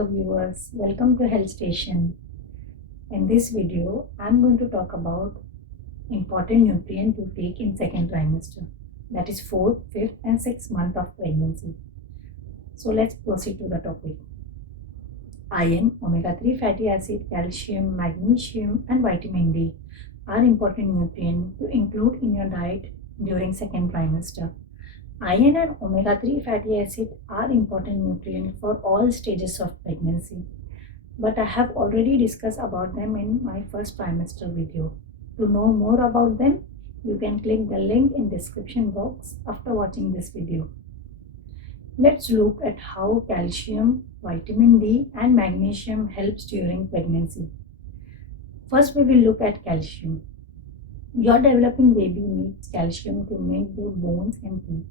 Hello viewers, welcome to Health Station. In this video, I'm going to talk about important nutrient to take in second trimester, that is 4th, 5th and 6th month of pregnancy. So let's proceed to the topic. Iron, omega-3 fatty acid, calcium, magnesium and vitamin D are important nutrients to include in your diet during second trimester. Iron and omega-3 fatty acid are important nutrients for all stages of pregnancy, but I have already discussed about them in my first trimester video. To know more about them, you can click the link in description box after watching this video. Let's look at how calcium, vitamin D and magnesium helps during pregnancy. First, we will look at calcium. Your developing baby needs calcium to make the bones and teeth.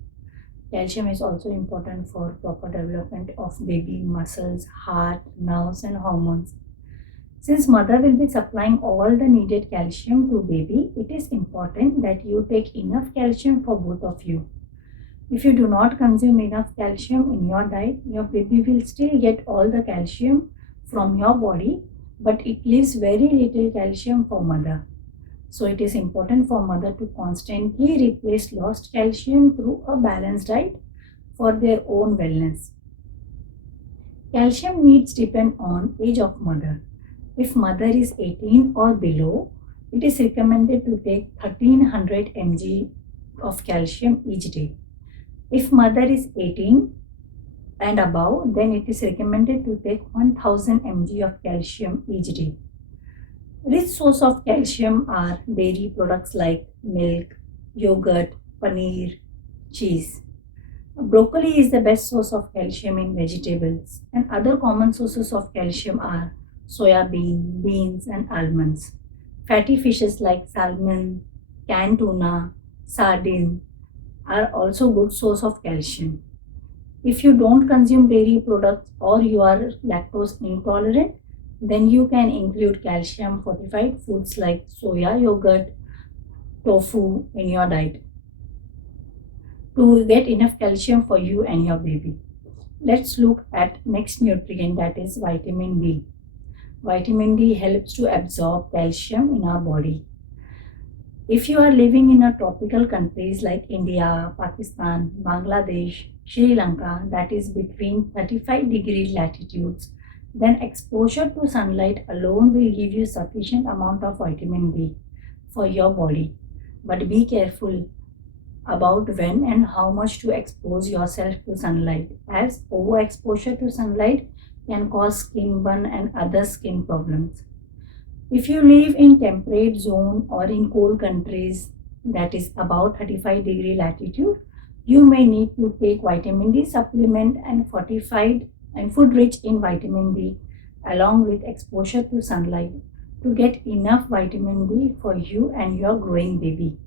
Calcium is also important for proper development of baby muscles, heart, nerves and hormones. Since mother will be supplying all the needed calcium to baby, it is important that you take enough calcium for both of you. If you do not consume enough calcium in your diet, your baby will still get all the calcium from your body, but it leaves very little calcium for mother. So it is important for mother to constantly replace lost calcium through a balanced diet for their own wellness. Calcium needs depend on age of mother. If mother is 18 or below, it is recommended to take 1300 mg of calcium each day. If mother is 18 and above, then it is recommended to take 1000 mg of calcium each day. Rich source of calcium are dairy products like milk, yogurt, paneer, cheese. Broccoli is the best source of calcium in vegetables, and other common sources of calcium are soya bean, beans and almonds. Fatty fishes like salmon, canned tuna, sardine are also good source of calcium. If you don't consume dairy products or you are lactose intolerant, then you can include calcium fortified foods like soya yogurt, tofu in your diet to get enough calcium for you and your baby. Let's look at next nutrient, that is vitamin D. Vitamin D helps to absorb calcium in our body. If you are living in a tropical countries like India, Pakistan, Bangladesh, Sri Lanka, that is between 35-degree latitudes, then exposure to sunlight alone will give you sufficient amount of vitamin D for your body. But be careful about when and how much to expose yourself to sunlight, as overexposure to sunlight can cause skin burn and other skin problems. If you live in temperate zone or in cold countries, that is about 35-degree latitude, you may need to take vitamin D supplement and fortified and food rich in vitamin D along with exposure to sunlight to get enough vitamin D for you and your growing baby.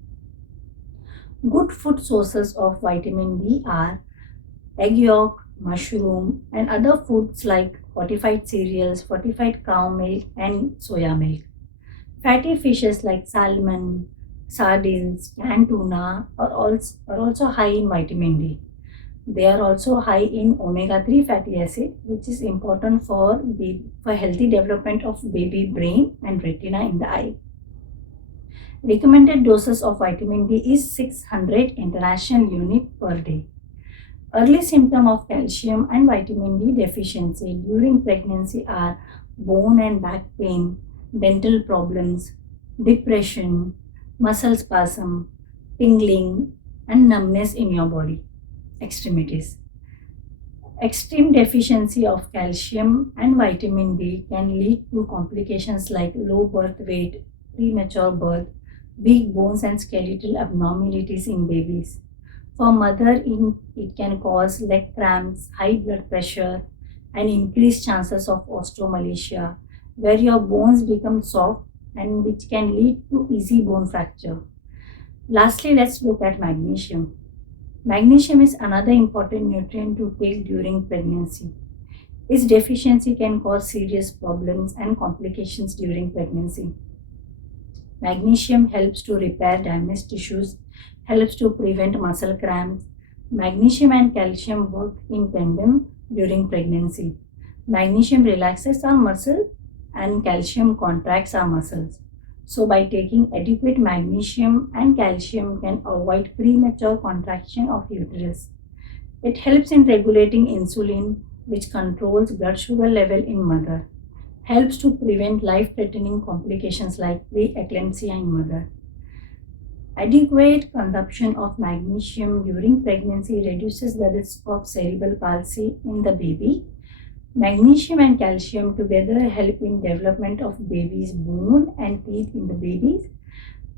Good food sources of vitamin D are egg yolk, mushroom and other foods like fortified cereals, fortified cow milk and soya milk. Fatty fishes like salmon, sardines, canned tuna are also high in vitamin D. They are also high in omega-3 fatty acid, which is important for healthy development of baby brain and retina in the eye. Recommended doses of vitamin D is 600 international units per day. Early symptoms of calcium and vitamin D deficiency during pregnancy are bone and back pain, dental problems, depression, muscle spasm, tingling, and numbness in your body extremities. Extreme deficiency of calcium and vitamin D can lead to complications like low birth weight, premature birth, weak bones and skeletal abnormalities in babies. For mother, it can cause leg cramps, high blood pressure, and increased chances of osteomalacia, where your bones become soft and which can lead to easy bone fracture. Lastly, let's look at magnesium. Magnesium is another important nutrient to take during pregnancy. Its deficiency can cause serious problems and complications during pregnancy. Magnesium helps to repair damaged tissues, helps to prevent muscle cramps. Magnesium and calcium work in tandem during pregnancy. Magnesium relaxes our muscle and calcium contracts our muscles. So by taking adequate magnesium and calcium can avoid premature contraction of uterus. It helps in regulating insulin, which controls blood sugar level in mother. Helps to prevent life-threatening complications like preeclampsia in mother. Adequate consumption of magnesium during pregnancy reduces the risk of cerebral palsy in the baby. Magnesium and calcium together help in development of baby's bone and teeth in the babies.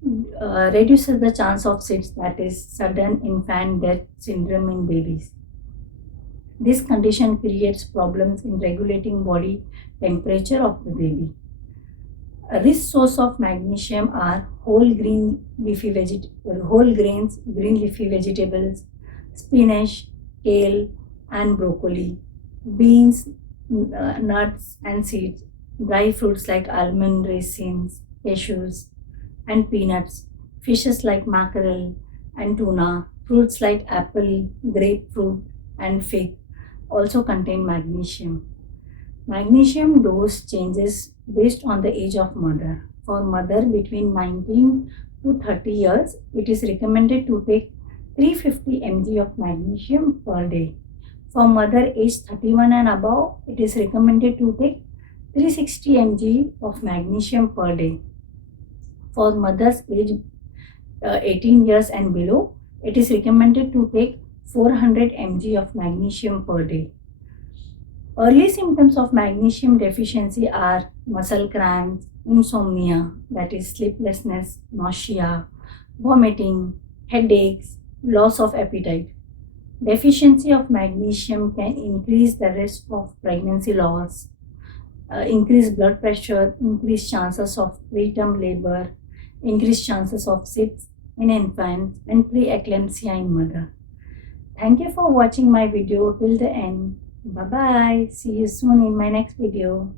Reduces the chance of SIDS, that is sudden infant death syndrome in babies. This condition creates problems in regulating body temperature of the baby. A rich source of magnesium are whole grains, green leafy vegetables, spinach, kale, and broccoli, beans, nuts and seeds, dry fruits like almond, raisins, cashews, and peanuts, fishes like mackerel and tuna, fruits like apple, grapefruit, and fig also contain magnesium. Magnesium dose changes based on the age of mother. For mother between 19 to 30 years, it is recommended to take 350 mg of magnesium per day. For mother aged 31 and above, it is recommended to take 360 mg of magnesium per day. For mothers aged 18 years and below, it is recommended to take 400 mg of magnesium per day. Early symptoms of magnesium deficiency are muscle cramps, insomnia, that is sleeplessness, nausea, vomiting, headaches, loss of appetite. Deficiency of magnesium can increase the risk of pregnancy loss, increase blood pressure, increase chances of preterm labor, increase chances of SIDS in infants, and preeclampsia in mother. Thank you for watching my video till the end. Bye bye. See you soon in my next video.